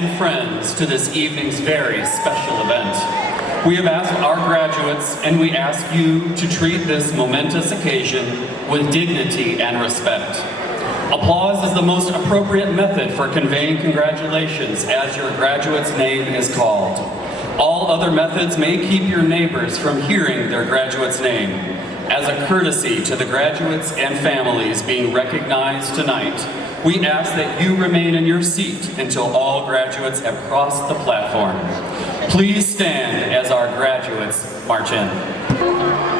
and friends to this evening's very special event. We have asked our graduates, and we ask you to treat this momentous occasion with dignity and respect. Applause is the most appropriate method for conveying congratulations as your graduate's name is called. All other methods may keep your neighbors from hearing their graduate's name. As a courtesy to the graduates and families being recognized tonight, we ask that you remain in your seat until all graduates have crossed the platform. Please stand as our graduates march in.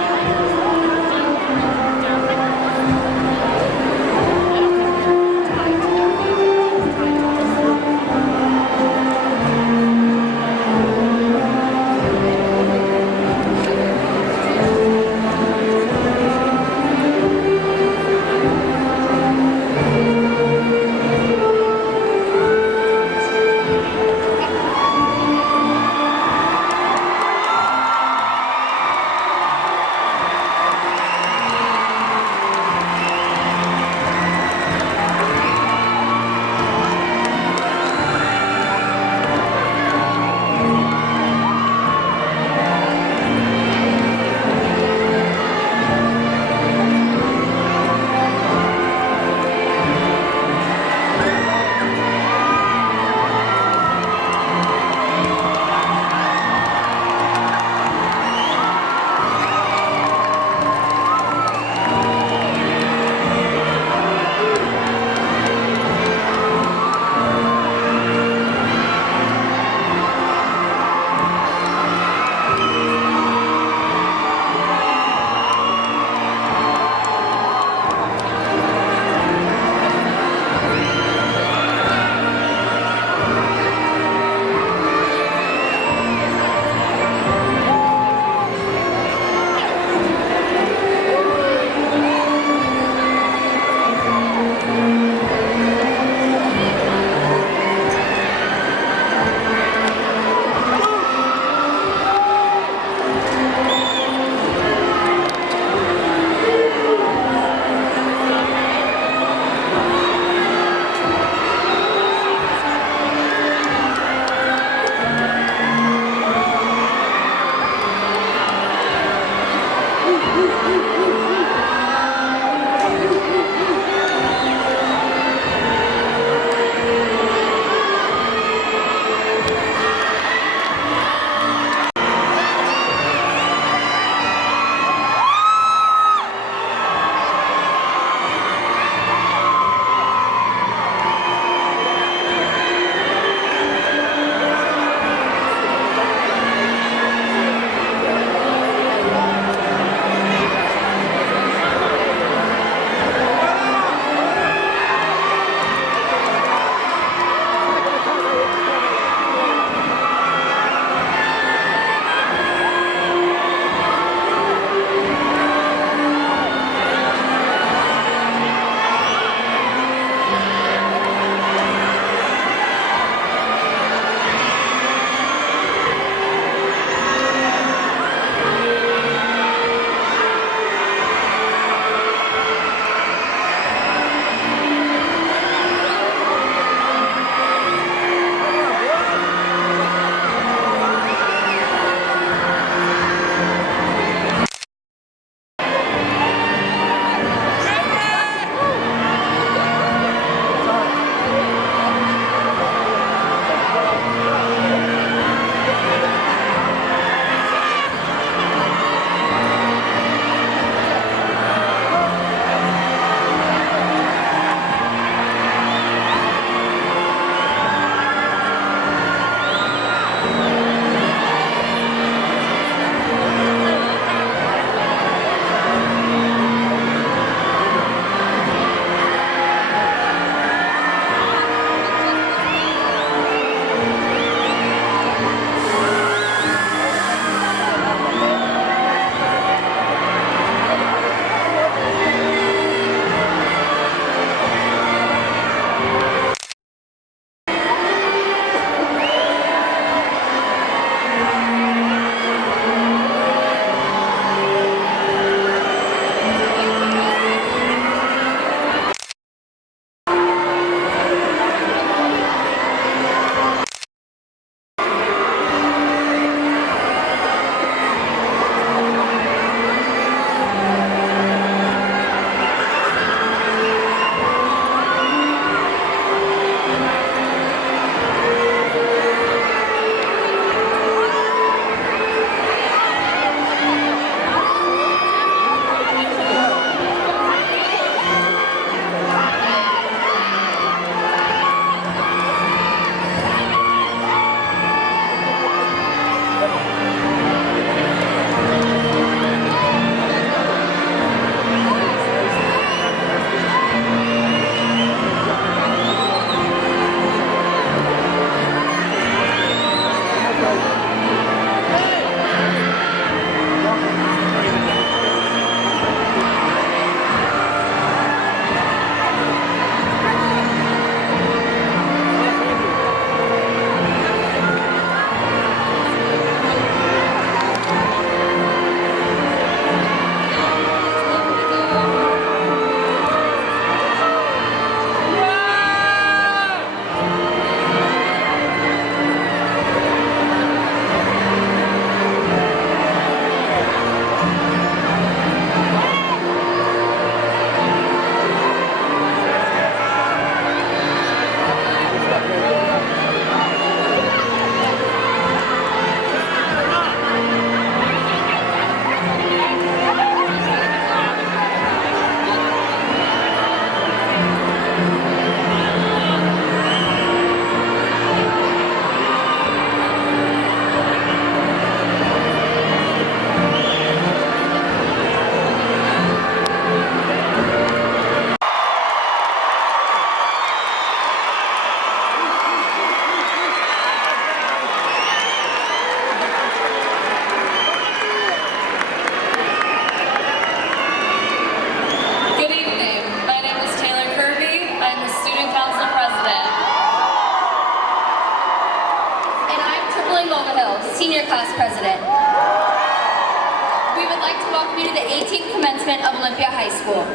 School.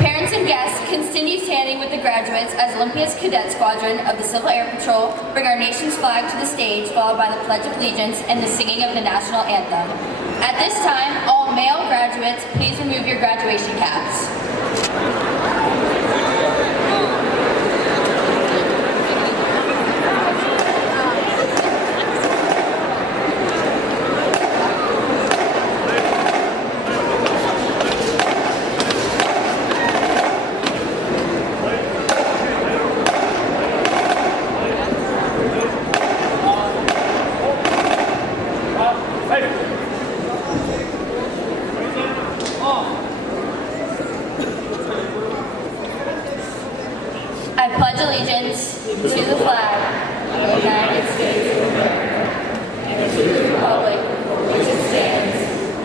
Parents and guests continue standing with the graduates as Olympia's Cadet Squadron of the Civil Air Patrol bring our nation's flag to the stage, followed by the Pledge of Allegiance and the singing of the national anthem. At this time, all male graduates, please remove your graduation caps. I pledge allegiance to the flag of the United States of America and to the republic for which it stands,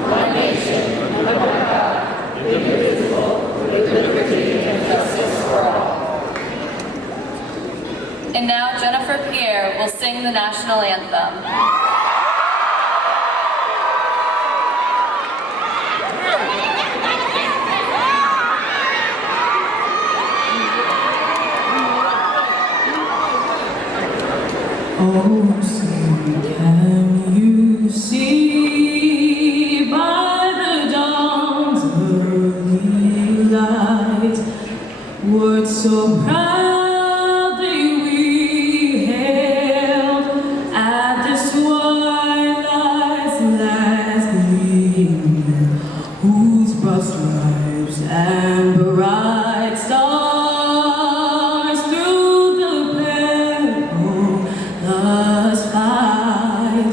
one nation, under God, indivisible, with liberty and justice for all. And now Jennifer Pierre will sing the national anthem. Oh, say, can you see by the dawn's early light what so proudly we hailed at this twilight's last gleam, whose broad stripes and bright stars through the perilous fight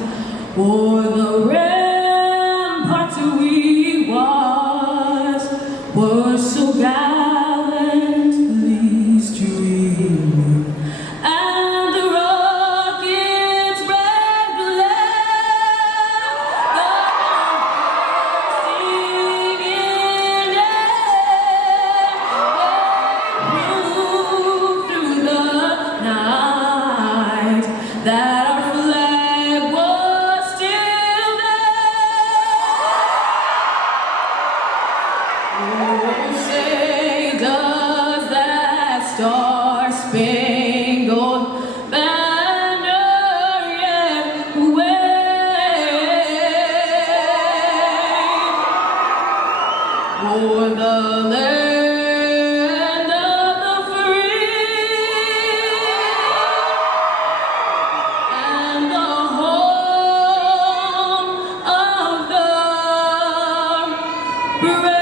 o'er the ramparts we watched were so gallantly streaming, and the rocket's red glare, the bursting in air, moved through the night that our flag was still there. Oh, say, does that star-spangled banner yet wave o'er the land of the free and the home of the brave?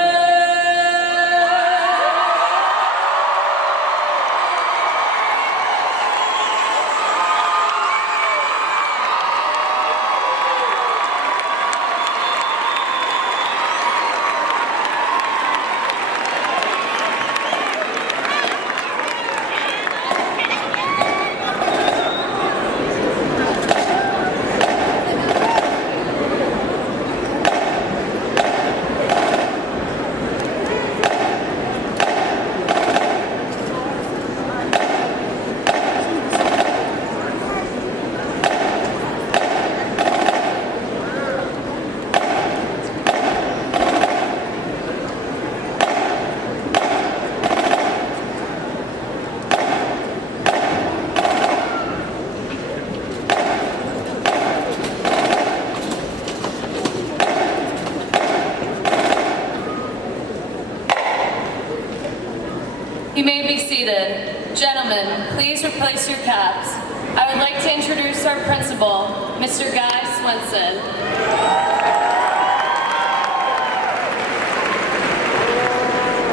You may be seated. Gentlemen, please replace your caps. I would like to introduce our principal, Mr. Guy Swenson.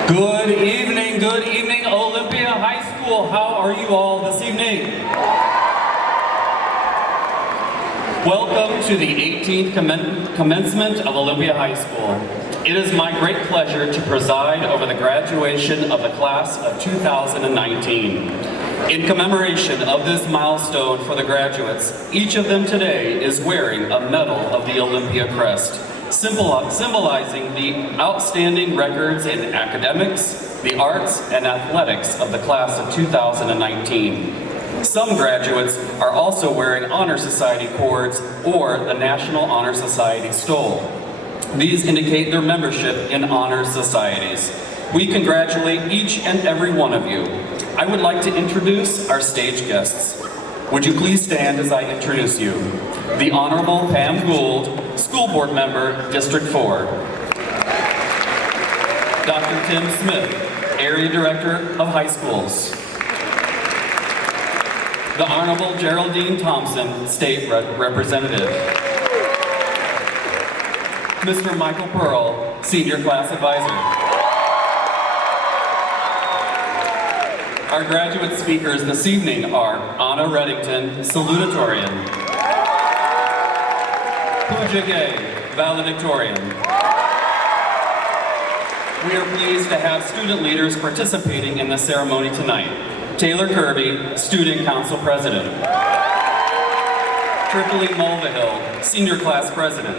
Good evening, Olympia High School. How are you all this evening? Welcome to the 18th commencement of Olympia High School. It is my great pleasure to preside over the graduation of the class of 2019. In commemoration of this milestone for the graduates, each of them today is wearing a medal of the Olympia crest, symbolizing the outstanding records in academics, the arts, and athletics of the class of 2019. Some graduates are also wearing Honor Society cords or the National Honor Society stole. These indicate their membership in honor societies. We congratulate each and every one of you. I would like to introduce our stage guests. Would you please stand as I introduce you? The Honorable Pam Gould, School Board Member, District 4. Dr. Tim Smith, Area Director of High Schools. The Honorable Geraldine Thompson, State Representative. Mr. Michael Pearl, Senior Class Advisor. Our graduate speakers this evening are Anna Reddington, Salutatorian. Pooja Gay, Valedictorian. We are pleased to have student leaders participating in the ceremony tonight. Taylor Kirby, Student Council President. Tripoli Mulvihill, Senior Class President.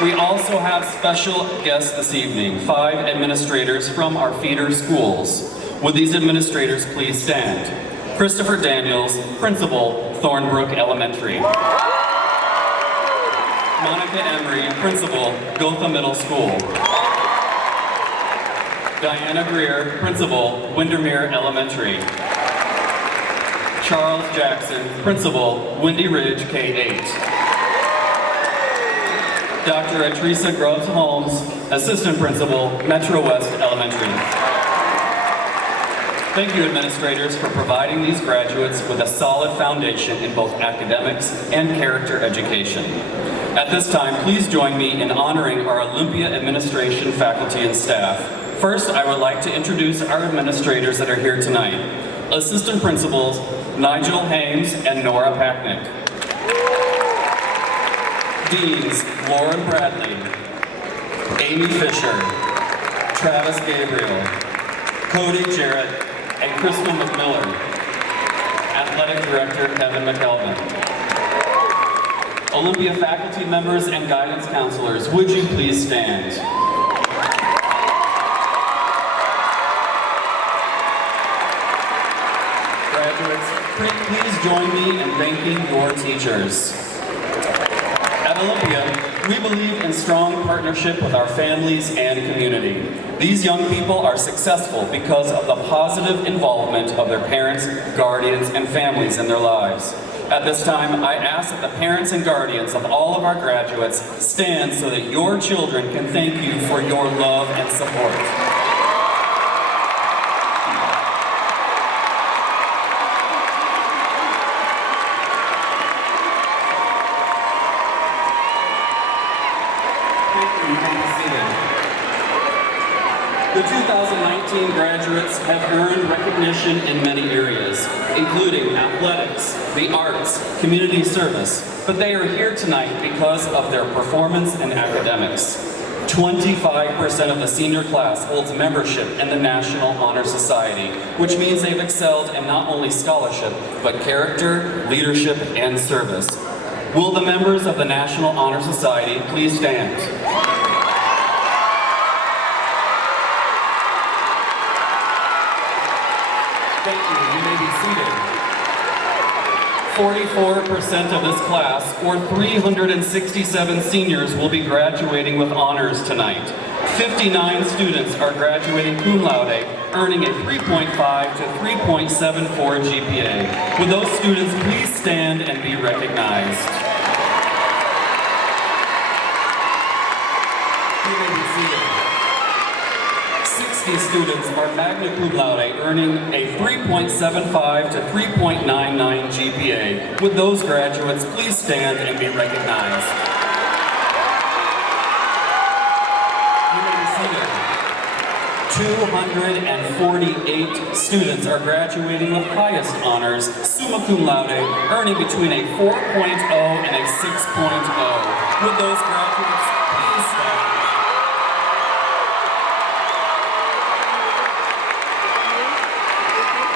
We also have special guests this evening, 5 administrators from our feeder schools. Would these administrators please stand? Christopher Daniels, Principal, Thornbrook Elementary. Monica Emery, Principal, Gotha Middle School. Diana Greer, Principal, Windermere Elementary. Charles Jackson, Principal, Windy Ridge K-8. Dr. Atrisa Groves-Holmes, Assistant Principal, Metro West Elementary. Thank you, administrators, for providing these graduates with a solid foundation in both academics and character education. At this time, please join me in honoring our Olympia administration, faculty, and staff. First, I would like to introduce our administrators that are here tonight. Assistant Principals, Nigel Hames and Nora Packnick. Deans, Lauren Bradley, Amy Fisher, Travis Gabriel, Cody Jarrett, and Crystal McMillan. Athletic Director, Kevin McKelvin. Olympia faculty members and guidance counselors, would you please stand? Graduates, please join me in thanking your teachers. At Olympia, we believe in strong partnership with our families and community. These young people are successful because of the positive involvement of their parents, guardians, and families in their lives. At this time, I ask that the parents and guardians of all of our graduates stand so that your children can thank you for your love and support. The 2019 graduates have earned recognition in many areas, including athletics, the arts, community service, but they are here tonight because of their performance in academics. 25% of the senior class holds membership in the National Honor Society, which means they've excelled in not only scholarship, but character, leadership, and service. Will the members of the National Honor Society please stand? Thank you. You may be seated. 44% of this class, or 367 seniors, will be graduating with honors tonight. 59 students are graduating cum laude, earning a 3.5 to 3.74 GPA. Would those students please stand and be recognized? You may be seated. 60 students are magna cum laude, earning a 3.75 to 3.99 GPA. Would those graduates please stand and be recognized? You may be seated. 248 students are graduating with highest honors, summa cum laude, earning between a 4.0 and a 6.0. Would those graduates please stand?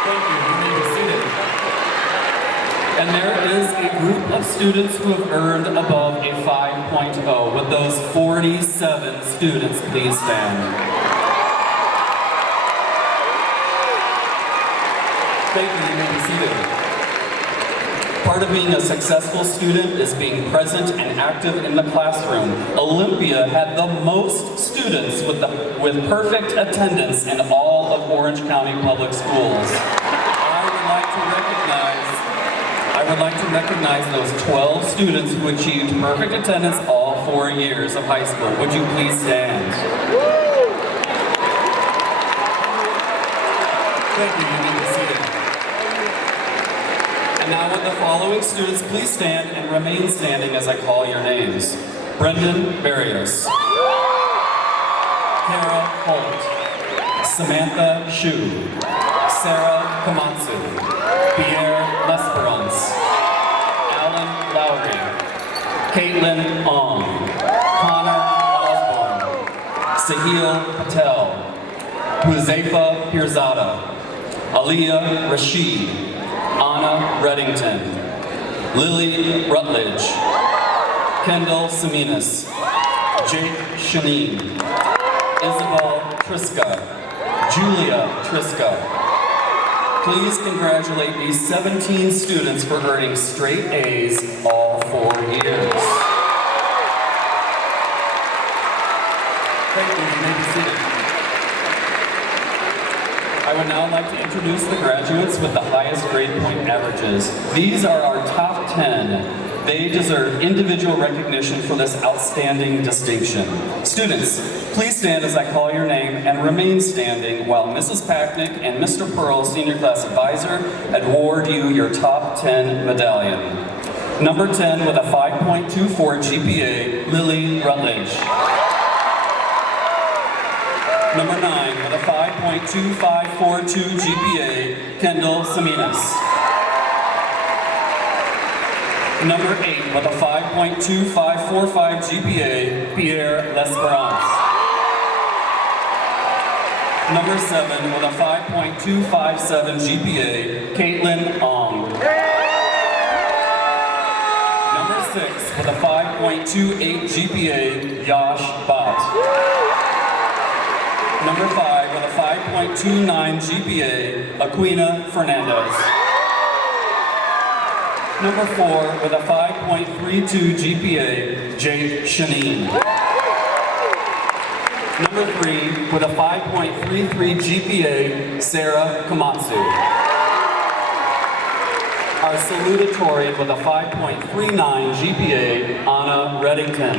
Thank you. You may be seated. And there is a group of students who have earned above a 5.0. Would those 47 students please stand? Thank you. You may be seated. Part of being a successful student is being present and active in the classroom. Olympia had the most students with perfect attendance in all of Orange County Public Schools. I would like to recognize those 12 students who achieved perfect attendance all 4 years of high school. Would you please stand? Thank you. You may be seated. And now would the following students please stand and remain standing as I call your names. Brendan Barrios. Kara Holt. Samantha Shu. Sarah Kamatsu. Pierre Lesperance. Alan Lowry. Caitlin Ong. Connor Osborne. Sahil Patel. Huzaifa Pirzada. Aliyah Rashid. Anna Reddington. Lily Rutledge. Kendall Seminas. Jake Shaneen. Isabel Triska. Julia Triska. Please congratulate these 17 students for earning straight A's all 4 years. Thank you. You may be seated. I would now like to introduce the graduates with the highest grade point averages. These are our top 10. They deserve individual recognition for this outstanding distinction. Students, please stand as I call your name and remain standing while Mrs. Packnick and Mr. Pearl, Senior Class Advisor, award you your top 10 medallion. Number 10 with a 5.24 GPA, Lily Rutledge. Number 9 with a 5.2542 GPA, Kendall Seminas. Number 8 with a 5.2545 GPA, Pierre Lesperance. Number 7 with a 5.257 GPA, Caitlin Ong. Number 6 with a 5.28 GPA, Yash Bhatt. Number 5 with a 5.29 GPA, Aquina Fernandez. Number 4 with a 5.32 GPA, Jake Shaneen. Number 3 with a 5.33 GPA, Sarah Kamatsu. Our salutatorian with a 5.39 GPA, Anna Reddington.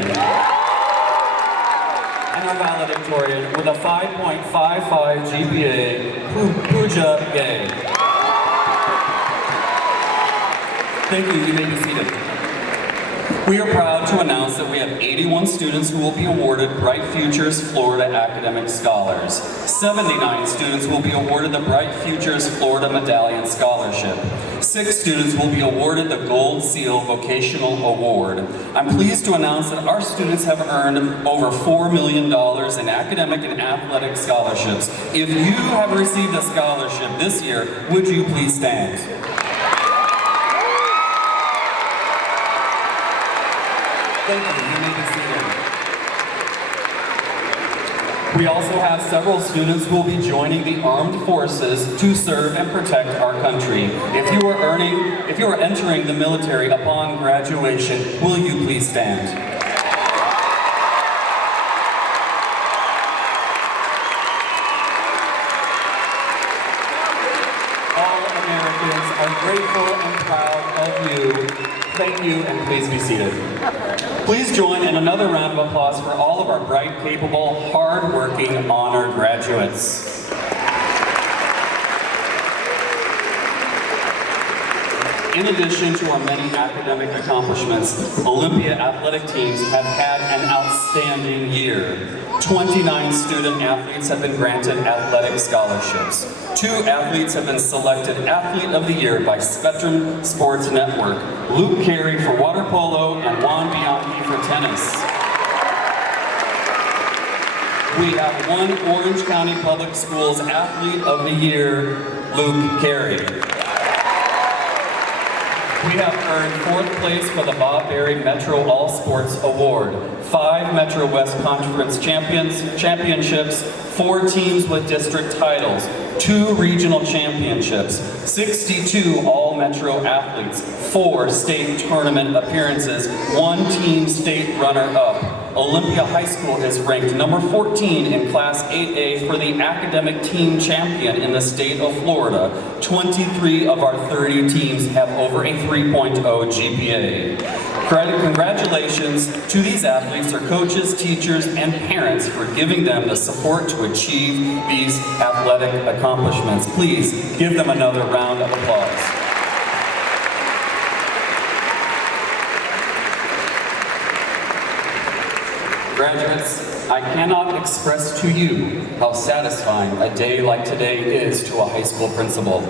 And our valedictorian with a 5.55 GPA, Pooja Gay. Thank you. You may be seated. We are proud to announce that we have 81 students who will be awarded Bright Futures Florida Academic Scholars. 79 students will be awarded the Bright Futures Florida Medallion Scholarship. 6 students will be awarded the Gold Seal Vocational Award. I'm pleased to announce that our students have earned over $4 million in academic and athletic scholarships. If you have received a scholarship this year, would you please stand? Thank you. You may be seated. We also have several students who will be joining the armed forces to serve and protect our country. If you are entering the military upon graduation, will you please stand? All Americans are grateful and proud of you. Thank you, and please be seated. Please join in another round of applause for all of our bright, capable, hard-working, honored graduates. In addition to our many academic accomplishments, Olympia athletic teams have had an outstanding year. 29 student athletes have been granted athletic scholarships. 2 athletes have been selected Athlete of the Year by Spectrum Sports Network, Luke Carey for water polo and Juan Bianchi for tennis. We have 1 Orange County Public Schools Athlete of the Year, Luke Carey. We have earned 4th place for the Bob Berry Metro All Sports Award, 5 Metro West Conference championships, 4 teams with district titles, 2 regional championships, 62 all-metro athletes, 4 state tournament appearances, 1 team state runner-up. Olympia High School is ranked number 14 in Class 8A for the academic team champion in the state of Florida. 23 of our 30 teams have over a 3.0 GPA. Congratulations to these athletes, their coaches, teachers, and parents for giving them the support to achieve these athletic accomplishments. Please give them another round of applause. Graduates, I cannot express to you how satisfying a day like today is to a high school principal.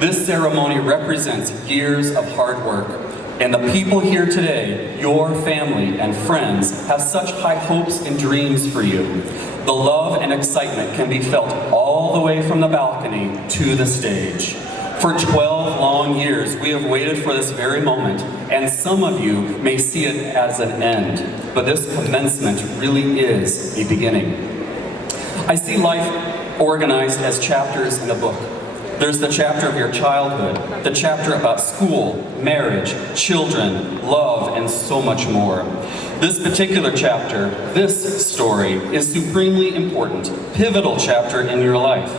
This ceremony represents years of hard work, and the people here today, your family and friends, have such high hopes and dreams for you. The love and excitement can be felt all the way from the balcony to the stage. For 12 long years, we have waited for this very moment, and some of you may see it as an end, but this commencement really is a beginning. I see life organized as chapters in a book. There's the chapter of your childhood, the chapter about school, marriage, children, love, and so much more. This particular chapter, this story, is supremely important, pivotal chapter in your life.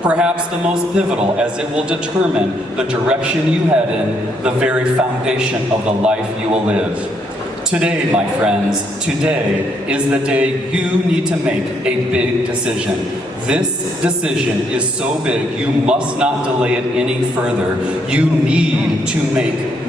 Perhaps the most pivotal, as it will determine the direction you head in, the very foundation of the life you will live. Today, my friends, today is the day you need to make a big decision. This decision is so big, you must not delay it any further. You need to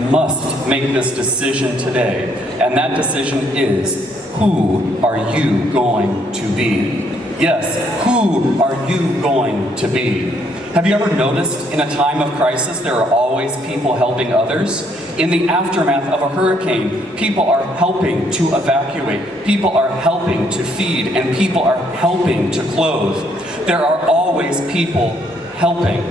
must make this decision today. And that decision is, who are you going to be? Yes, who are you going to be? Have you ever noticed in a time of crisis there are always people helping others? In the aftermath of a hurricane, people are helping to evacuate, people are helping to feed, and people are helping to clothe. There are always people helping.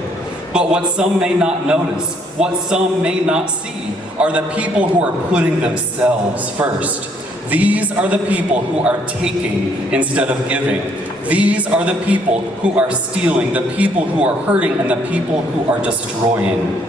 But what some may not notice, what some may not see, are the people who are putting themselves first. These are the people who are taking instead of giving. These are the people who are stealing, the people who are hurting, and the people who are destroying.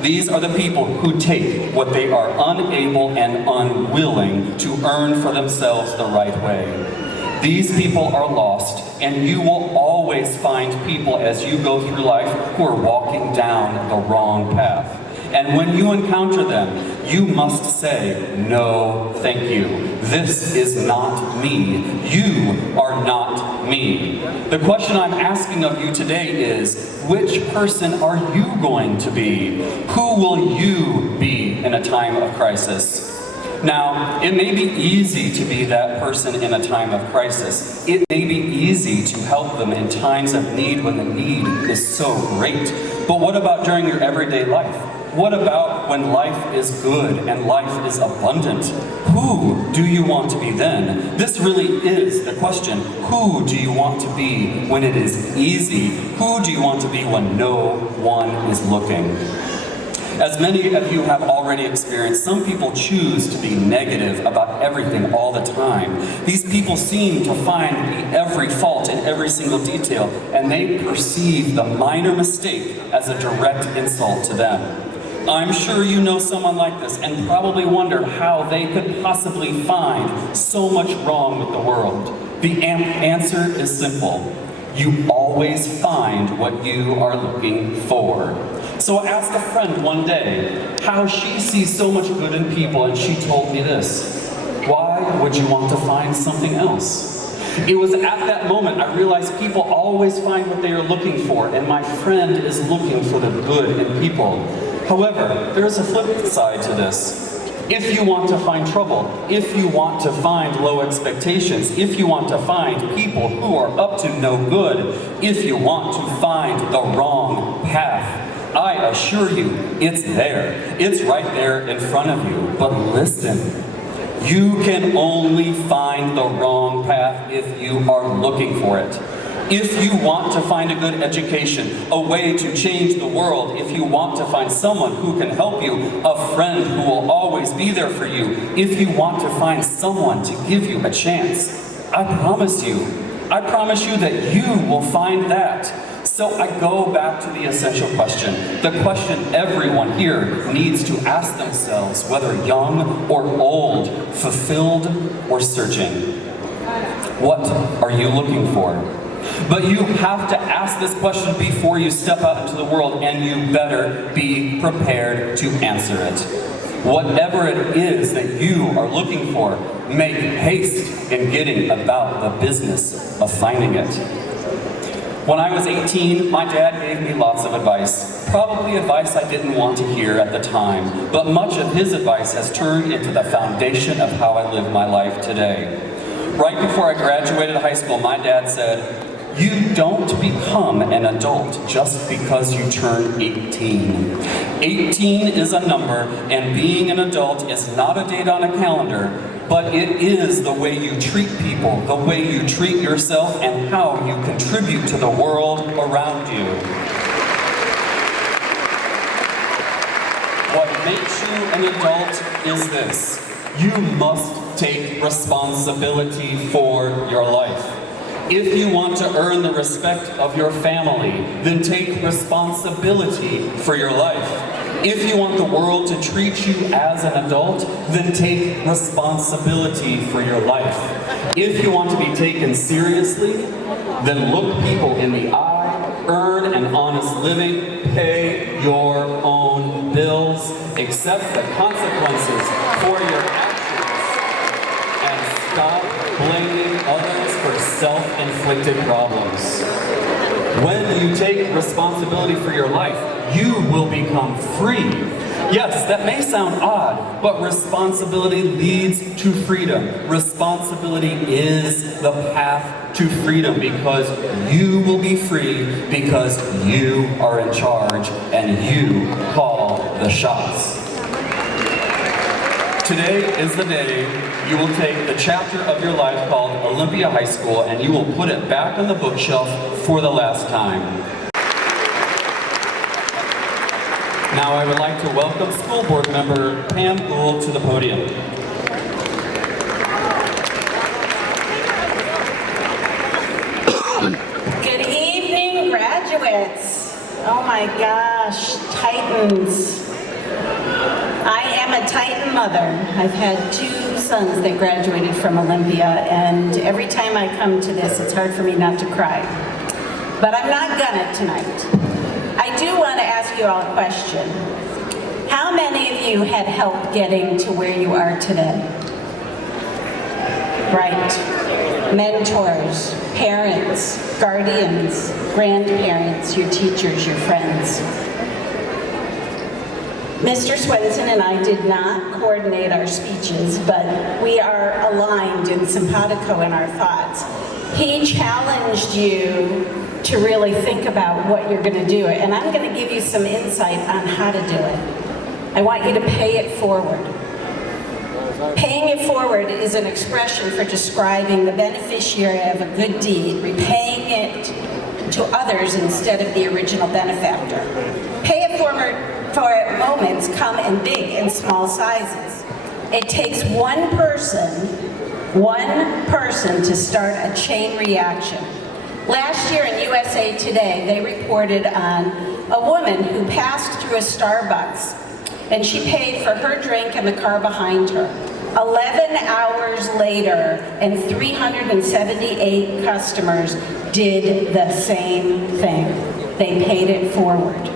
These are the people who take what they are unable and unwilling to earn for themselves the right way. These people are lost, and you will always find people as you go through life who are walking down the wrong path. And when you encounter them, you must say, no, thank you. This is not me. You are not me. The question I'm asking of you today is, which person are you going to be? Who will you be in a time of crisis? Now, it may be easy to be that person in a time of crisis. It may be easy to help them in times of need when the need is so great. But what about during your everyday life? What about when life is good and life is abundant? Who do you want to be then? This really is the question. Who do you want to be when it is easy? Who do you want to be when no one is looking? As many of you have already experienced, some people choose to be negative about everything all the time. These people seem to find every fault in every single detail, and they perceive the minor mistake as a direct insult to them. I'm sure you know someone like this and probably wonder how they could possibly find so much wrong with the world. The answer is simple. You always find what you are looking for. So I asked a friend one day how she sees so much good in people, and she told me this: why would you want to find something else? It was at that moment I realized people always find what they are looking for, and my friend is looking for the good in people. However, there is a flip side to this. If you want to find trouble, if you want to find low expectations, if you want to find people who are up to no good, if you want to find the wrong path, I assure you, it's there. It's right there in front of you. But listen, you can only find the wrong path if you are looking for it. If you want to find a good education, a way to change the world, if you want to find someone who can help you, a friend who will always be there for you, if you want to find someone to give you a chance, I promise you, I promise you that you will find that. So I go back to the essential question, the question everyone here needs to ask themselves, whether young or old, fulfilled or searching. What are you looking for? But you have to ask this question before you step out into the world, and you better be prepared to answer it. Whatever it is that you are looking for, make haste in getting about the business of finding it. When I was 18, my dad gave me lots of advice. Probably advice I didn't want to hear at the time, but much of his advice has turned into the foundation of how I live my life today. Right before I graduated high school, my dad said, "You don't become an adult just because you turn 18. 18 is a number, and being an adult is not a date on a calendar, but it is the way you treat people, the way you treat yourself, and how you contribute to the world around you." What makes you an adult is this: you must take responsibility for your life. If you want to earn the respect of your family, then take responsibility for your life. If you want the world to treat you as an adult, then take responsibility for your life. If you want to be taken seriously, then look people in the eye, earn an honest living, pay your own bills, accept the consequences for your actions, and stop blaming others for self-inflicted problems. When you take responsibility for your life, you will become free. Yes, that may sound odd, but responsibility leads to freedom. Responsibility is the path to freedom, because you will be free because you are in charge and you call the shots. Today is the day you will take the chapter of your life called Olympia High School and you will put it back on the bookshelf for the last time. Now I would like to welcome school board member Pam Gould to the podium. Good evening, graduates. Oh my gosh, Titans. I am a Titan mother. I've had 2 sons that graduated from Olympia, and every time I come to this, it's hard for me not to cry. But I'm not gonna tonight. I do want to ask you all a question. How many of you had help getting to where you are today? Right. Mentors, parents, guardians, grandparents, your teachers, your friends. Mr. Swenson and I did not coordinate our speeches, but we are aligned and simpatico in our thoughts. He challenged you to really think about what you're going to do, and I'm going to give you some insight on how to do it. I want you to pay it forward. Paying it forward is an expression for describing the beneficiary of a good deed, repaying it to others instead of the original benefactor. Pay it forward for moments come in big and small sizes. It takes one person to start a chain reaction. Last year in USA Today, they reported on a woman who passed through a Starbucks and she paid for her drink and the car behind her. 11 hours later, and 378 customers did the same thing. They paid it forward.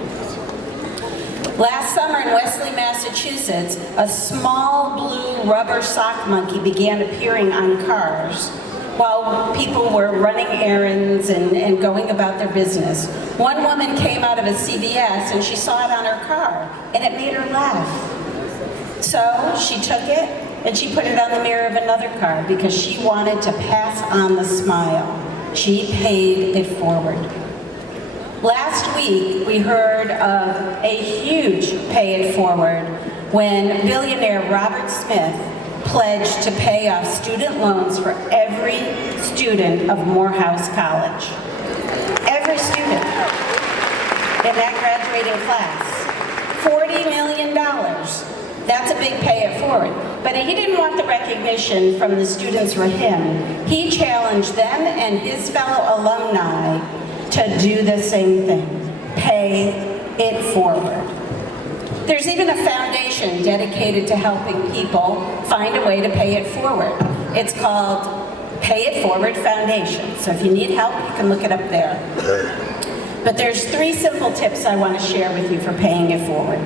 Last summer in Wesley, Massachusetts, a small blue rubber sock monkey began appearing on cars while people were running errands and going about their business. One woman came out of a CVS and she saw it on her car and it made her laugh. So she took it and she put it on the mirror of another car because she wanted to pass on the smile. She paid it forward. Last week, we heard of a huge pay it forward when billionaire Robert Smith pledged to pay off student loans for every student of Morehouse College. Every student in that graduating class. $40 million. That's a big pay it forward. But he didn't want the recognition from the students or him. He challenged them and his fellow alumni to do the same thing. Pay it forward. There's even a foundation dedicated to helping people find a way to pay it forward. It's called Pay It Forward Foundation. So if you need help, you can look it up there. But there's 3 simple tips I want to share with you for paying it forward.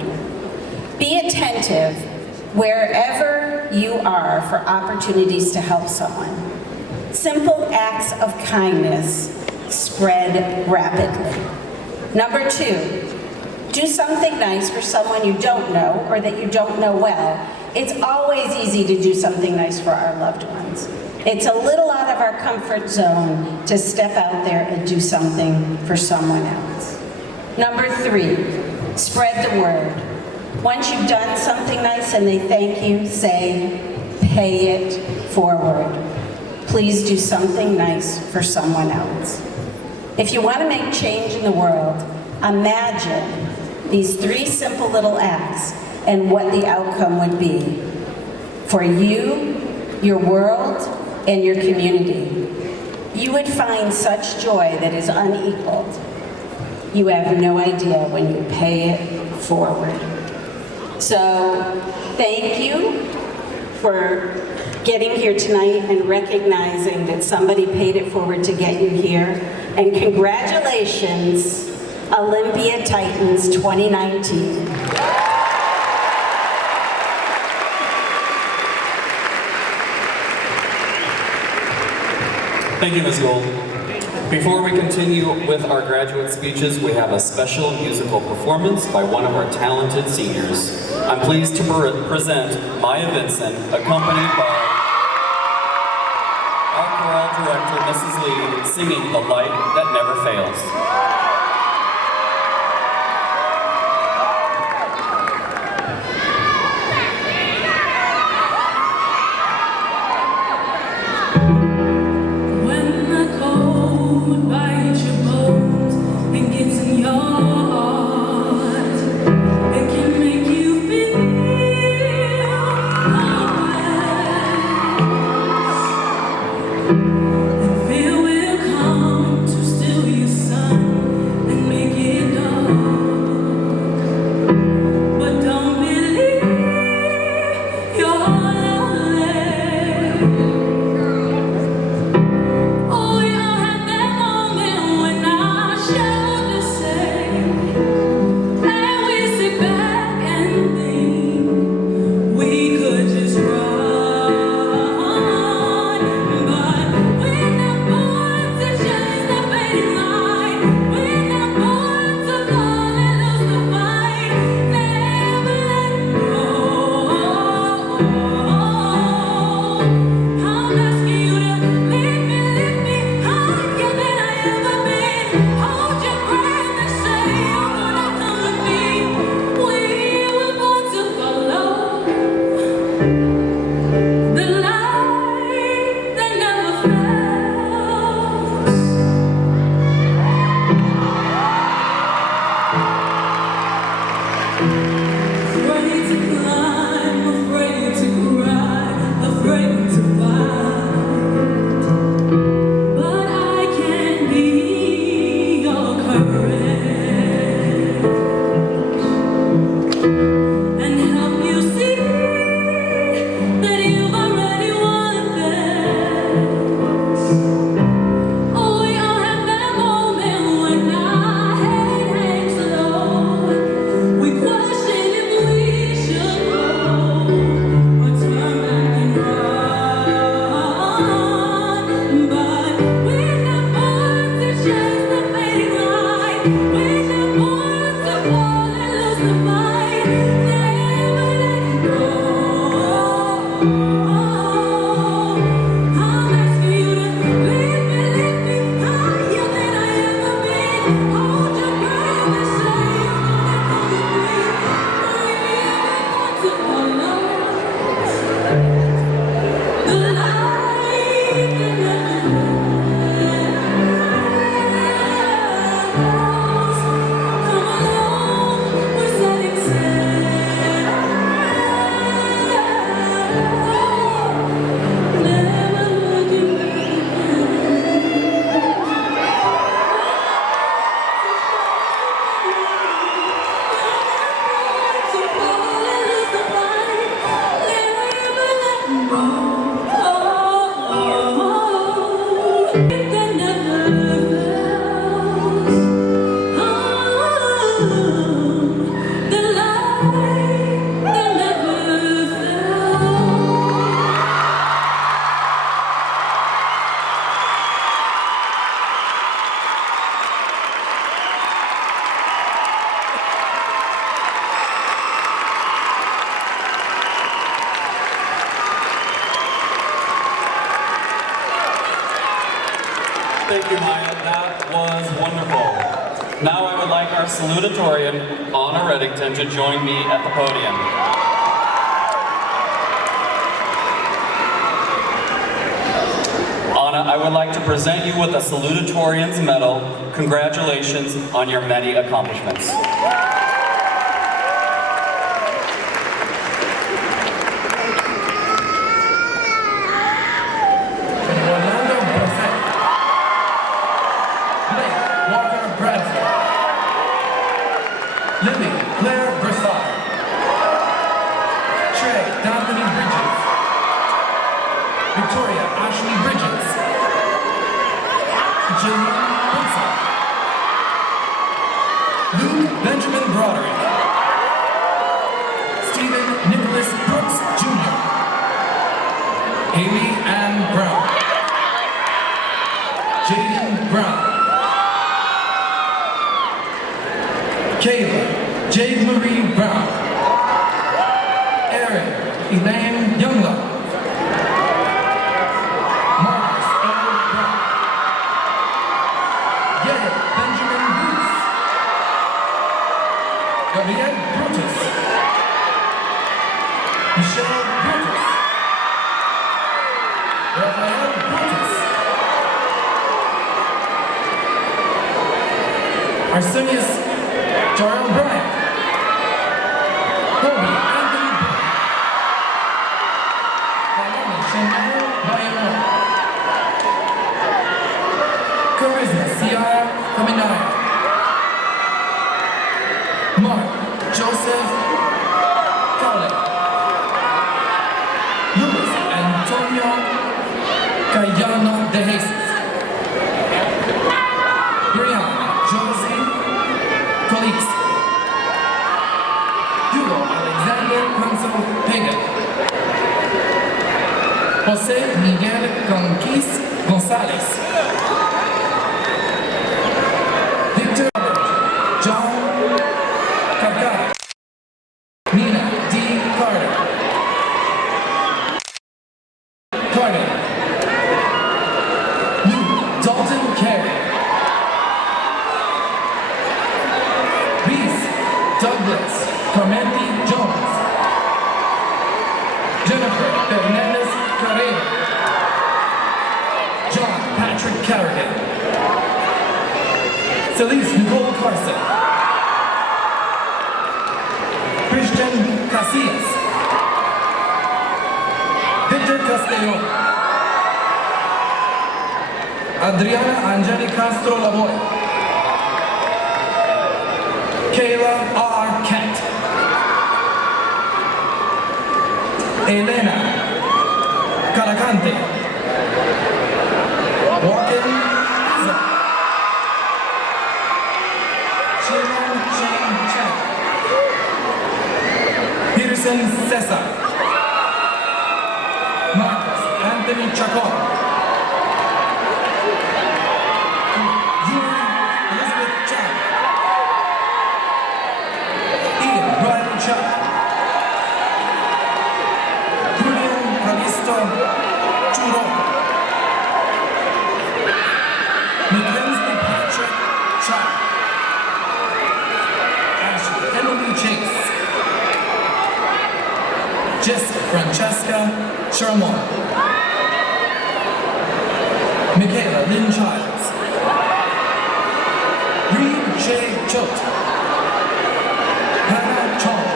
Be attentive wherever you are for opportunities to help someone. Simple acts of kindness spread rapidly. Number 2, do something nice for someone you don't know or that you don't know well. It's always easy to do something nice for our loved ones. It's a little out of our comfort zone to step out there and do something for someone else. Number 3, spread the word. Once you've done something nice and they thank you, say, pay it forward. Please do something nice for someone else. If you want to make change in the world, imagine these 3 simple little acts and what the outcome would be for you, your world, and your community. You would find such joy that is unequaled. You have no idea when you pay it forward. So, thank you for getting here tonight and recognizing that somebody paid it forward to get you here. And congratulations, Olympia Titans 2019. Thank you, Ms. Gold. Before we continue with our graduate speeches, we have a special musical performance by one of our talented seniors. I'm pleased to present Maya Vincent, accompanied by our choral director, Mrs. Lee, singing The Light That Never Fails. Feel will come to steal your sun and make it Thank you, Maya. That was wonderful. Now I would like our salutatorian, Anna Reddington, to join me at the podium. Anna, I would like to present you with a salutatorian's medal. Congratulations on your many accomplishments. Libby Claire Broussard. Trey D'Anthony Bridges. Victoria Ashley Bridges. Jillian Bunsen. Luke Benjamin Broderick. Stephen Nicholas Brooks Jr. Amy Ann Brown. Jaden Brown. Kayla Jade Marie Brown. Erin Elaine Younglove. Marcus O. Brown. Gail Benjamin Booth. Gabrielle Brutus. Michelle Brutus. Raphael Brutus. Arsenius Jordan Bryant. Kobe Anthony Brown. Alana Shamir Bayon. Charisma Ciara Kaminaya. Mark Joseph Cowley. Luis Antonio Cayano de Jesus. Brianna Josie Colix. Hugo Alexander Consul Pagan. José Miguel Conquist González. Victor John Carcara. Nina D. Carter. Carter. Luke Dalton Carey. Reese Douglas Carmenti Jones. Jennifer Fernandez Carrera. John Patrick Carrigan. Celeste Nicole Carson. Christian Casillas. Victor Castellón. Adriana Angeli Castro Lavoy. Kayla R. Kent. Elena Calacante. Walken Iza. Chiman Chen Chen. Peterson Cesar. Marcus Anthony Chacon. Yuri Elizabeth Chan. Ian Brian Chuck. Julian Calisto Churo. Mackenzie Patrick Chuck. Ashley Emily Chase. Jessica Francesca Sherman. Michaela Lynn Childs. Reed J. Choate. Hannah Chong.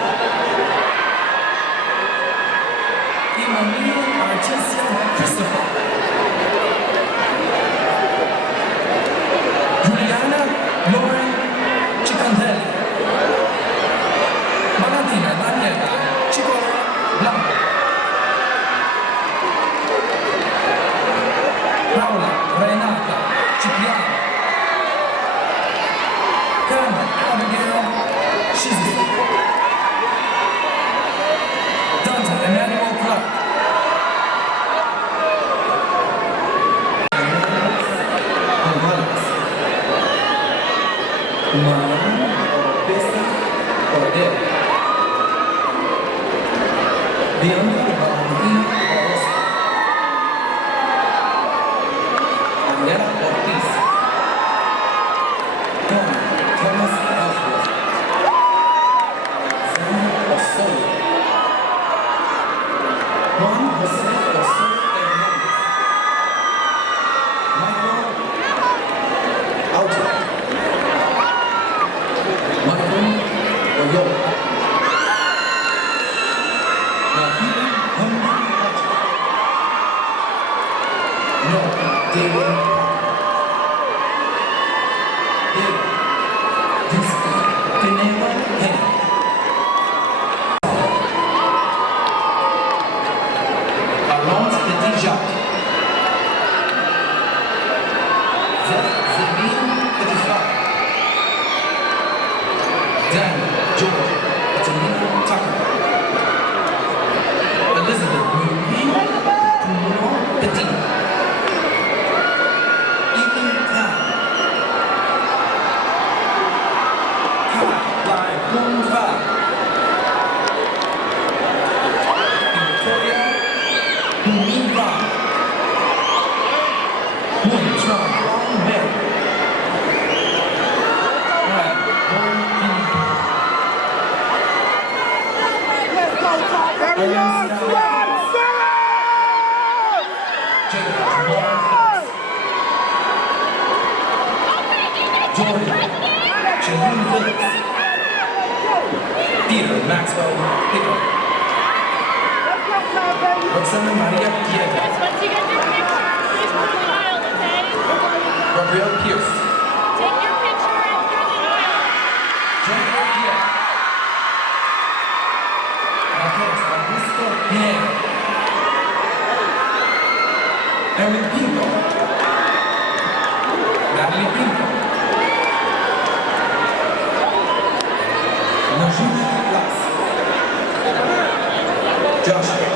Emmanuel Artesia Christopher. Juliana Lauren Cicantelli. Valentina Daniela Chicola Blanco. Paola Renata Cipriano. Carmen Abigail Shizzy. Dante Emmanuel Clark. Mariana Pesa Cordero. Bianca Valentina Rosa. Daniela Ortiz. Loyola. Nahida Hamdi. No, David. Tenemos gente. Alonz Petit Jacques. Zebin Petit Frère. Dan George Angelina Tucker. Elizabeth Marie Poulon Petit. Ethan Tan. Kai Kung Fa. Victoria Humin Fa. Moon Tron Long Mary. Brad Long King. Ernest Jacob Jamal Fox. Jordan Shagun Phillips. Peter Maxwell Pickle. Roxana Maria Pieta. Once you get your picture, please put the aisle, okay? Gabrielle Pierce. Take your picture and through the aisle. Jennifer Pierre. Marquez Augusto Pineda. Erin Pinto. Natalie Pinto. Najib Las. Joshua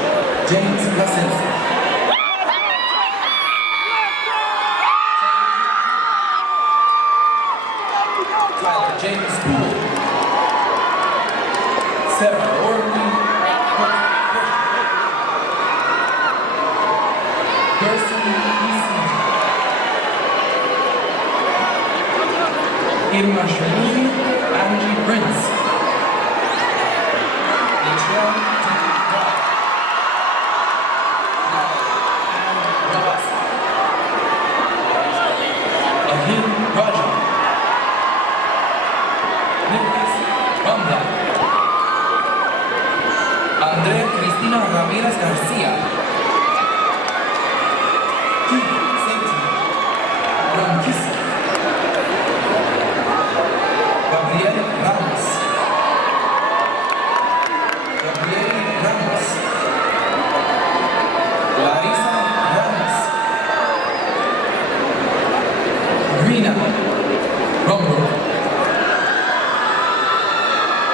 James Placenza. Tyler James Poole. Sarah Orly. Gerson Easton. Irma Shalini. Angie Prince. Latrell Brock. Ross. Ahil Raja. Nicholas Ramda. Andrea Cristina Ramirez Garcia. Keith Sainty. Rankis. Gabriel Ramos. Gabriel Ramos. Larissa Ramos. Grina Rombo.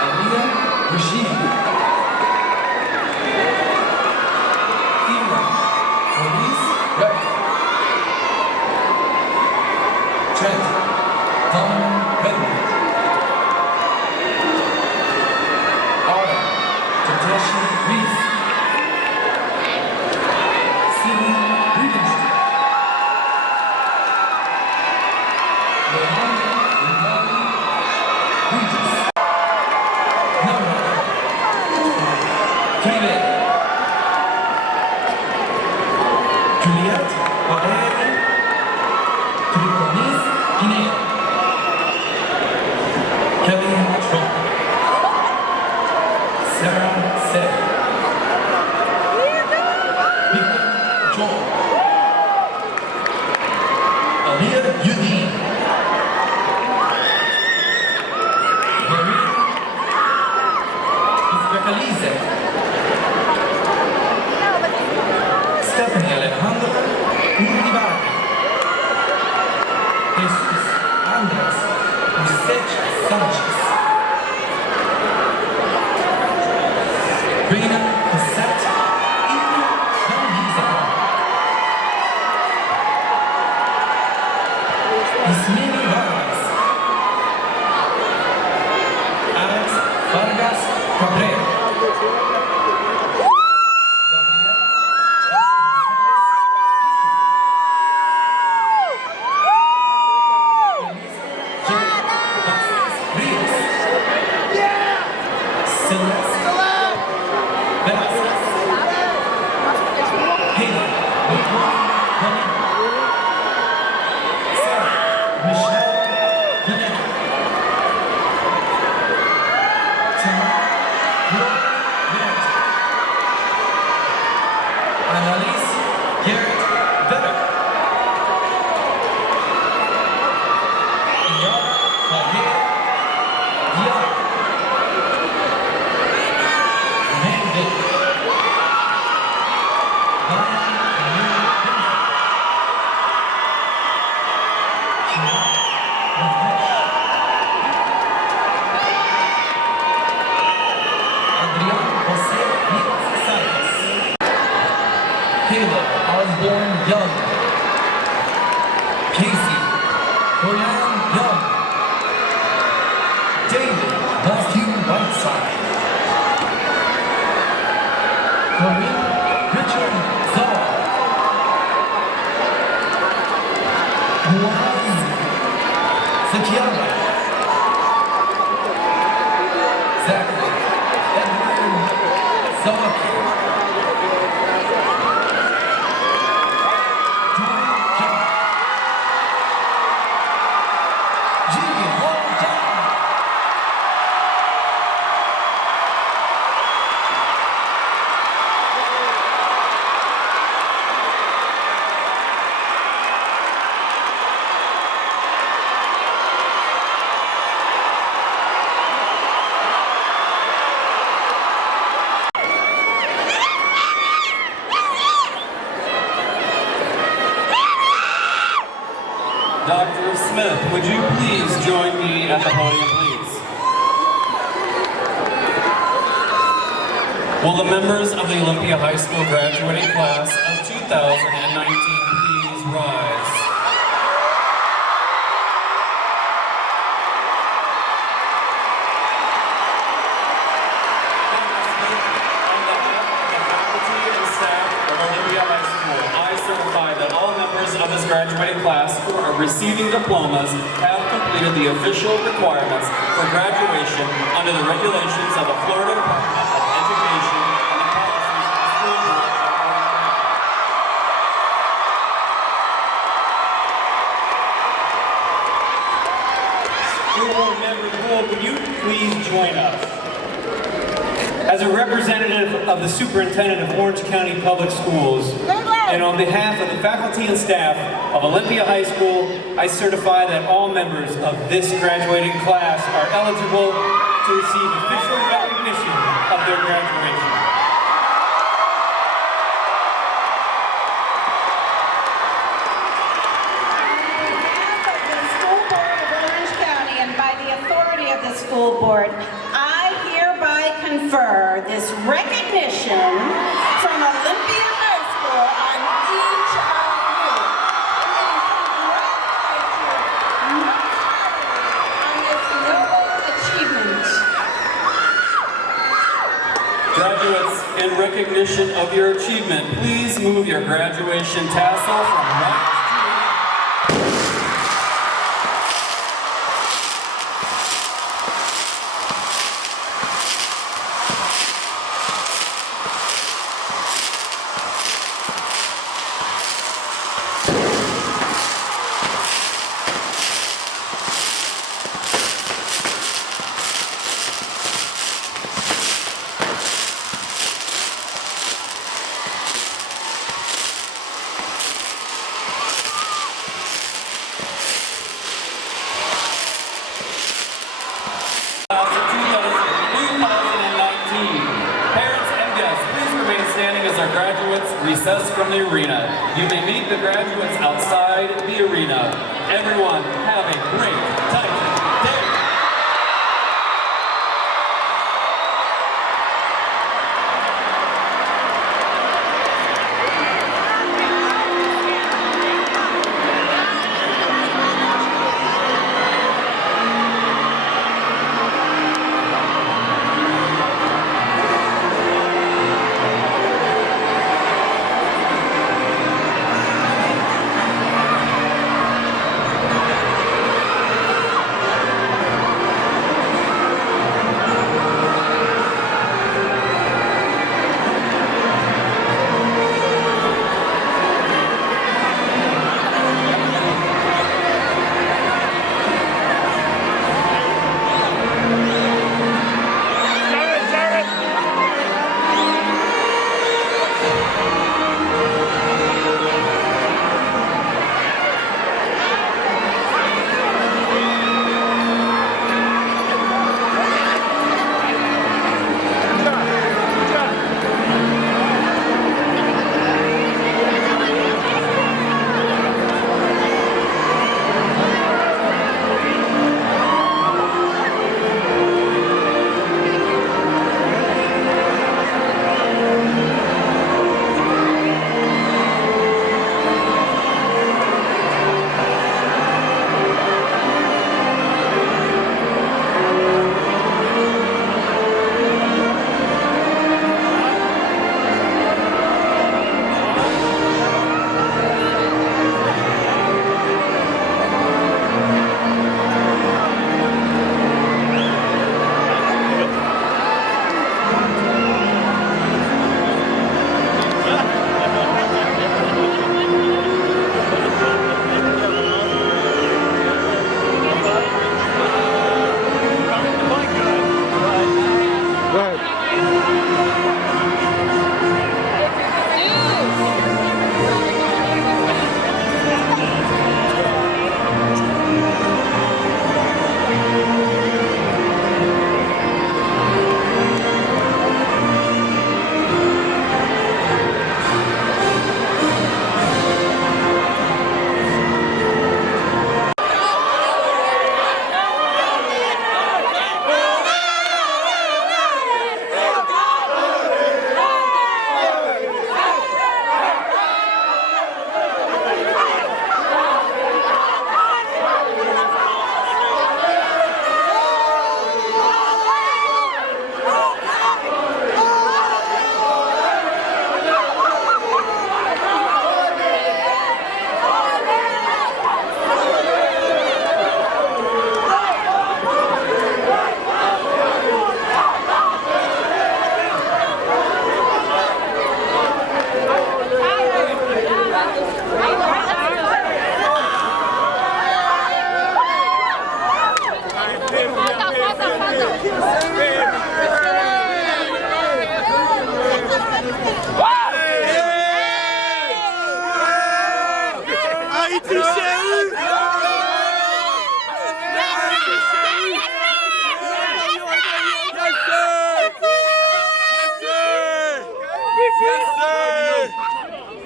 Elia Rashid. Eva Maurice Rector. Trent Tom Redmond. Autumn Tateshi Reese. Sidney Rubenstein. Leandro Rinaldi Regis. Number Kevin. Juliette Valeri Triconis Guinea. Kelly Trump. Sarah Seth. Victor Joel. Alia Udine. Maria Isbekalize. Stephanie Alejandra Uribarri. Jesus Andres Usech Sanchez. side. Korean Richard Zoll. Alonz Sakiaba. Zachary Edward Zawaki. Dr. Smith, would you please join me at the podium, please? Will the members of the Olympia High School graduating class of 2019 please rise? Dr. Smith, on behalf of the faculty and staff of Olympia High School, I certify that all members of this graduating class who are receiving diplomas have completed the official requirements for graduation under the regulations of the Florida Department of Education and the policies of the school board. School board member Gould, would you please join us? As a representative of the superintendent of Orange County Public Schools, and on behalf of the faculty and staff of Olympia High School, I certify that all members of this graduating class are eligible to receive official recognition of their graduation. The school board of Orange County, and by the authority of the school board, I hereby confer this recognition from Olympia High School on each of you. And congratulate you most heartily on this noble achievement. Graduates, in recognition of your achievement, please move your graduation tassel from right to Class of 2019. Parents and guests, please remain standing as our graduates recess from the arena. You may meet the graduates outside the arena. Everyone, have a great Titan day.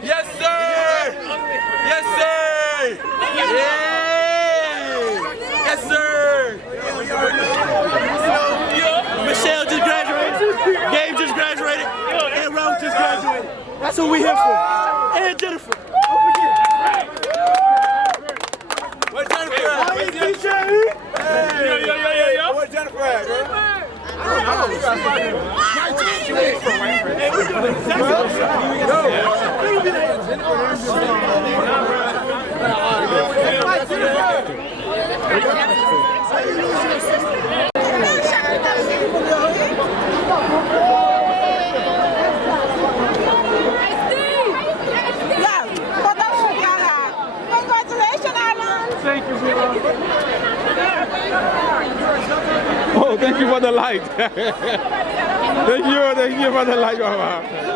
Yes, sir! Yes, sir! Yeah! Yes, sir! Michelle just graduated. Gabe just graduated. And Ralph just graduated. That's what we here for. And Jennifer. Don't forget. Where's Jennifer at? Where's Jennifer? Hey! Yo. Where's Jennifer at, man? Congratulations, Alonz. Thank you, Oh, thank you for the light. Thank you for the light, Mama.